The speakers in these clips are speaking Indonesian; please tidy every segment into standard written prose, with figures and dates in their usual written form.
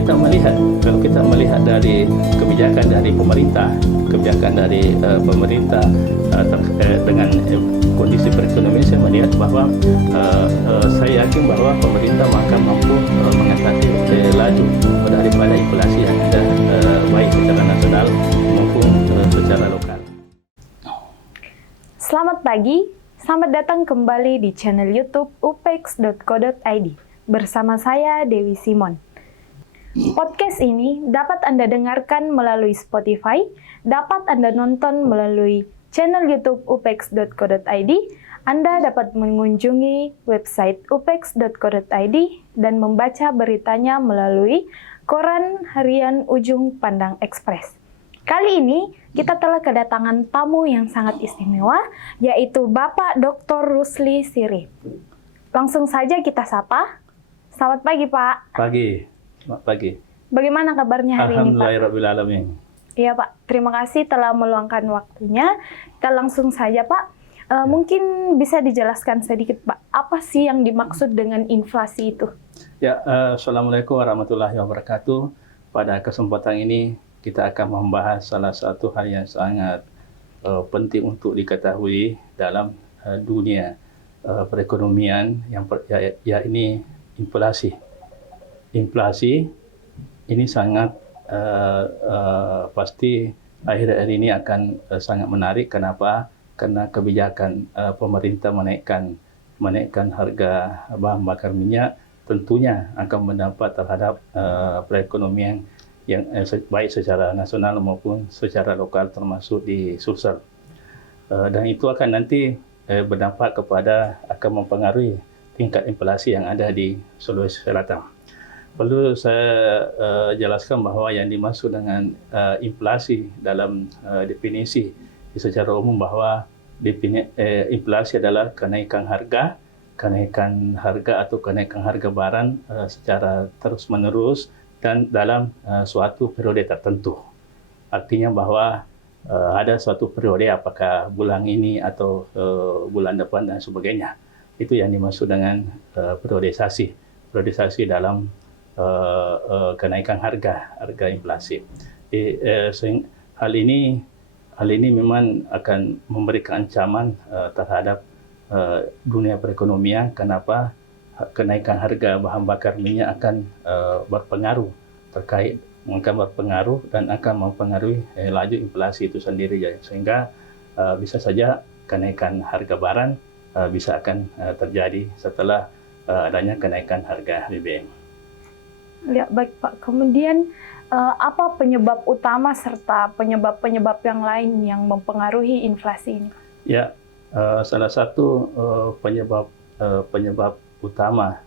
kita melihat dari kebijakan dari pemerintah dengan kondisi perekonomian, saya melihat bahwa saya yakin bahwa pemerintah akan mampu mengatasi laju daripada inflasi yang ada, baik secara nasional maupun secara lokal. Selamat pagi, selamat datang kembali di channel YouTube upex.co.id bersama saya Dewi Simon. Podcast ini dapat Anda dengarkan melalui Spotify, dapat Anda nonton melalui channel YouTube upex.co.id, Anda dapat mengunjungi website upex.co.id dan membaca beritanya melalui koran harian Ujung Pandang Express. Kali ini kita telah kedatangan tamu yang sangat istimewa, yaitu Bapak Dr. Rusli Sirip. Langsung saja kita sapa. Selamat pagi, Pak. Selamat pagi. Bagaimana kabarnya hari ini, Pak? Alhamdulillahirrahmanirrahim. Iya, Pak. Terima kasih telah meluangkan waktunya. Kita langsung saja, Pak. Mungkin bisa dijelaskan sedikit, Pak, apa sih yang dimaksud dengan inflasi itu? Ya, Assalamualaikum warahmatullahi wabarakatuh. Pada kesempatan ini kita akan membahas salah satu hal yang sangat penting untuk diketahui dalam dunia perekonomian, ini inflasi. Inflasi ini sangat pasti akhir-akhir ini akan sangat menarik. Kenapa? Karena kebijakan pemerintah menaikkan harga bahan bakar minyak tentunya akan berdampak terhadap perekonomian yang baik secara nasional maupun secara lokal, termasuk di Sulsel. Dan itu akan nanti berdampak akan mempengaruhi tingkat inflasi yang ada di Sulawesi Selatan. Perlu saya jelaskan bahwa yang dimaksud dengan inflasi dalam definisi secara umum bahwa inflasi adalah kenaikan harga atau kenaikan harga barang secara terus-menerus dan dalam suatu periode tertentu. Artinya bahwa ada suatu periode, apakah bulan ini atau bulan depan dan sebagainya. Itu yang dimaksud dengan periodisasi dalam kenaikan harga inflasi. Hal ini memang akan memberikan ancaman terhadap dunia perekonomian. Kenapa? Kenaikan harga bahan bakar minyak akan berpengaruh dan akan mempengaruhi laju inflasi itu sendiri, sehingga bisa saja kenaikan harga barang bisa akan terjadi setelah adanya kenaikan harga BBM. Ya, baik, Pak. Kemudian apa penyebab utama serta penyebab-penyebab yang lain yang mempengaruhi inflasi ini? Ya, salah satu penyebab utama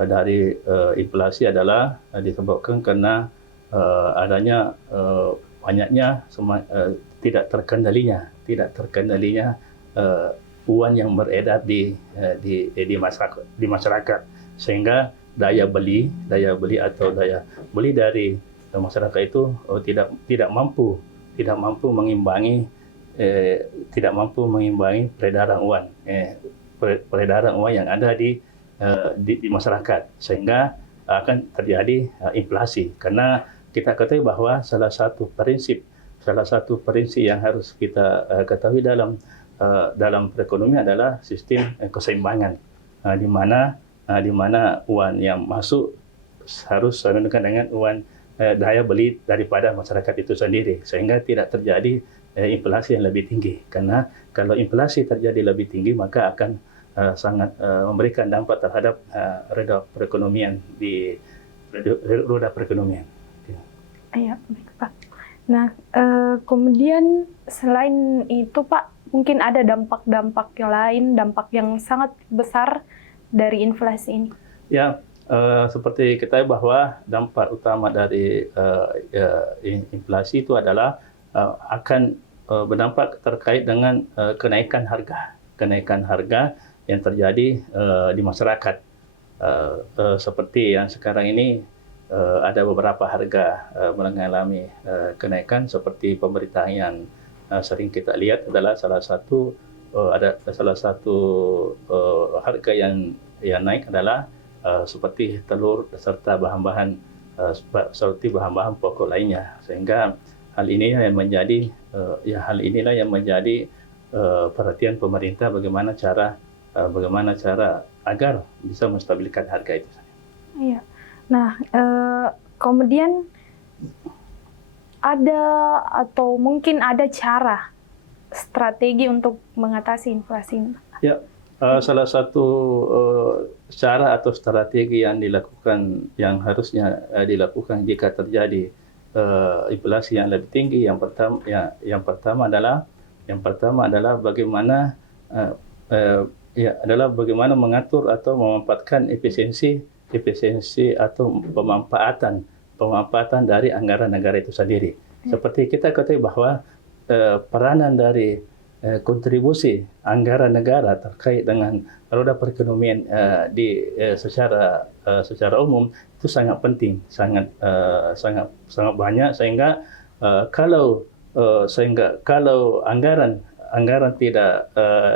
dari inflasi adalah disebabkan karena adanya banyaknya tidak terkendalinya uang yang beredar di masyarakat, sehingga daya beli atau daya beli dari masyarakat itu tidak mampu mengimbangi peredaran uang yang ada di masyarakat, sehingga akan terjadi inflasi. Karena kita ketahui bahwa salah satu prinsip yang harus kita ketahui dalam perekonomian adalah sistem keseimbangan, di mana uang yang masuk harus sesuai dengan uang daya beli daripada masyarakat itu sendiri, sehingga tidak terjadi inflasi yang lebih tinggi. Karena kalau inflasi terjadi lebih tinggi, maka akan sangat memberikan dampak terhadap roda perekonomian. Ya, baik, Pak. Nah, kemudian selain itu, Pak, mungkin ada dampak-dampak yang lain, dampak yang sangat besar dari inflasi ini. Ya, seperti kita tahu bahwa dampak utama dari inflasi itu adalah akan berdampak terkait dengan kenaikan harga yang terjadi di masyarakat. Seperti yang sekarang ini ada beberapa harga mengalami kenaikan, seperti pemberitaan yang sering kita lihat adalah salah satu harga yang naik adalah seperti telur serta bahan-bahan seperti bahan-bahan pokok lainnya, sehingga hal inilah yang menjadi perhatian pemerintah bagaimana cara agar bisa menstabilkan harga itu. Iya. Nah, kemudian ada atau mungkin ada cara strategi untuk mengatasi inflasi ini? Ya, salah satu cara atau strategi yang harusnya dilakukan jika terjadi inflasi yang lebih tinggi, yang pertama adalah bagaimana mengatur atau memanfaatkan efisiensi atau pemanfaatan dari anggaran negara itu sendiri. Seperti kita ketahui bahwa peranan dari kontribusi anggaran negara terkait dengan roda perekonomian secara umum itu sangat penting, sangat banyak, sehingga kalau anggaran tidak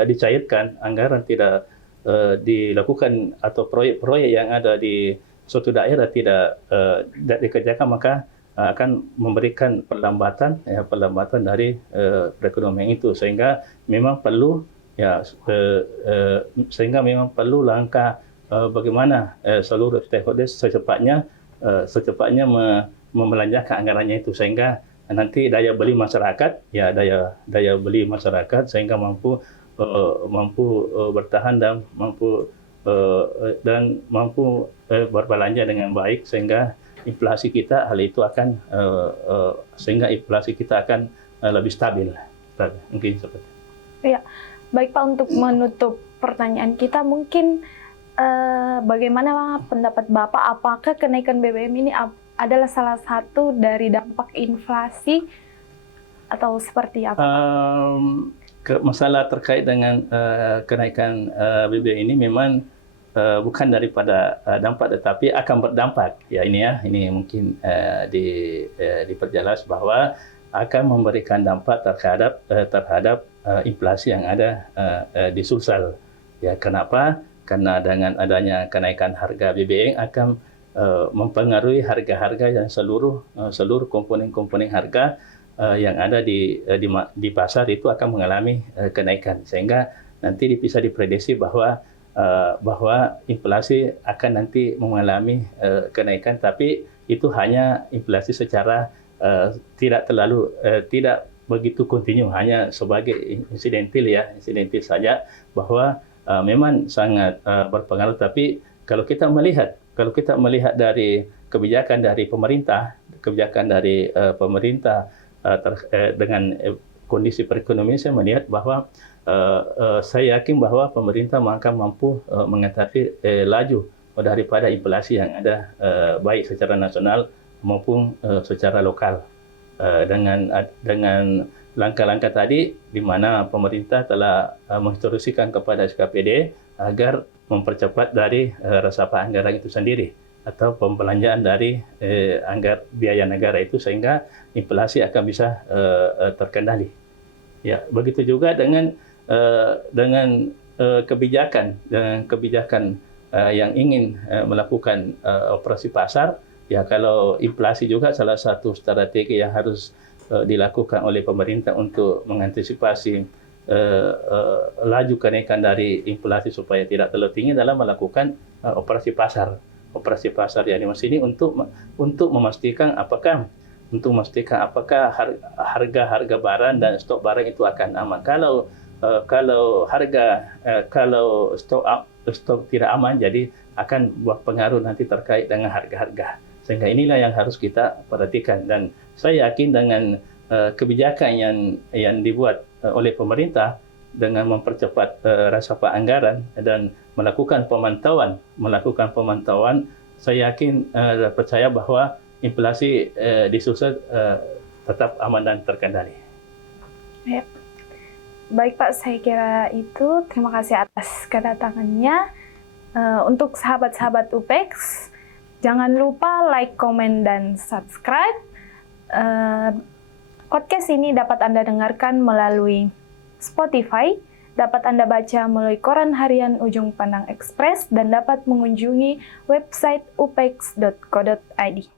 dicairkan, anggaran tidak dilakukan, atau proyek-proyek yang ada di suatu daerah tidak dikerjakan, maka akan memberikan perlambatan dari perekonomian itu, sehingga memang perlu langkah bagaimana seluruh stakeholders secepatnya membelanjakan anggarannya itu, sehingga nanti daya beli masyarakat sehingga mampu bertahan dan mampu berbelanja dengan baik, sehingga inflasi kita akan lebih stabil. Mungkin seperti itu. Ya, baik Pak, untuk menutup pertanyaan kita, mungkin bagaimana pendapat Bapak, apakah kenaikan BBM ini adalah salah satu dari dampak inflasi atau seperti apa? Masalah terkait dengan kenaikan BBM ini memang bukan daripada dampak, tetapi akan berdampak. Ini mungkin diperjelas bahwa akan memberikan dampak terhadap inflasi yang ada di Sulsel. Ya, kenapa? Karena dengan adanya kenaikan harga BBM akan mempengaruhi harga-harga yang seluruh komponen-komponen harga yang ada di pasar itu akan mengalami kenaikan, sehingga nanti bisa diprediksi bahwa inflasi akan nanti mengalami kenaikan, tapi itu hanya inflasi secara tidak begitu kontinu, hanya sebagai insidentil saja, bahwa memang sangat berpengaruh. Tapi kalau kita melihat dari kebijakan dari pemerintah dengan kondisi perekonomian, saya melihat bahwa saya yakin bahwa pemerintah akan mampu mengatasi laju daripada inflasi yang ada, baik secara nasional maupun secara lokal, dengan langkah-langkah tadi, di mana pemerintah telah menginstruksikan kepada SKPD agar mempercepat dari resapan anggaran itu sendiri, atau pembelanjaan dari biaya negara itu, sehingga inflasi akan bisa terkendali. Ya, begitu juga dengan kebijakan yang ingin melakukan operasi pasar. Ya, kalau inflasi juga salah satu strategi yang harus dilakukan oleh pemerintah untuk mengantisipasi laju kenaikan dari inflasi supaya tidak terlalu tinggi, dalam melakukan operasi pasar. Operasi pasar yang dimaksud ini untuk memastikan apakah harga barang dan stok barang itu akan aman. Kalau stok tidak aman, jadi akan berpengaruh nanti terkait dengan harga-harga. Sehingga inilah yang harus kita perhatikan, dan saya yakin dengan kebijakan yang dibuat oleh pemerintah dengan mempercepat resapan anggaran dan melakukan pemantauan, saya yakin percaya bahwa inflasi di Sulsel tetap aman dan terkendali. Ya. Baik Pak, saya kira itu. Terima kasih atas kedatangannya. Untuk sahabat-sahabat UPEX, jangan lupa like, komen, dan subscribe. Podcast ini dapat Anda dengarkan melalui Spotify dapat Anda baca melalui koran harian Ujung Pandang Express dan dapat mengunjungi website upex.co.id.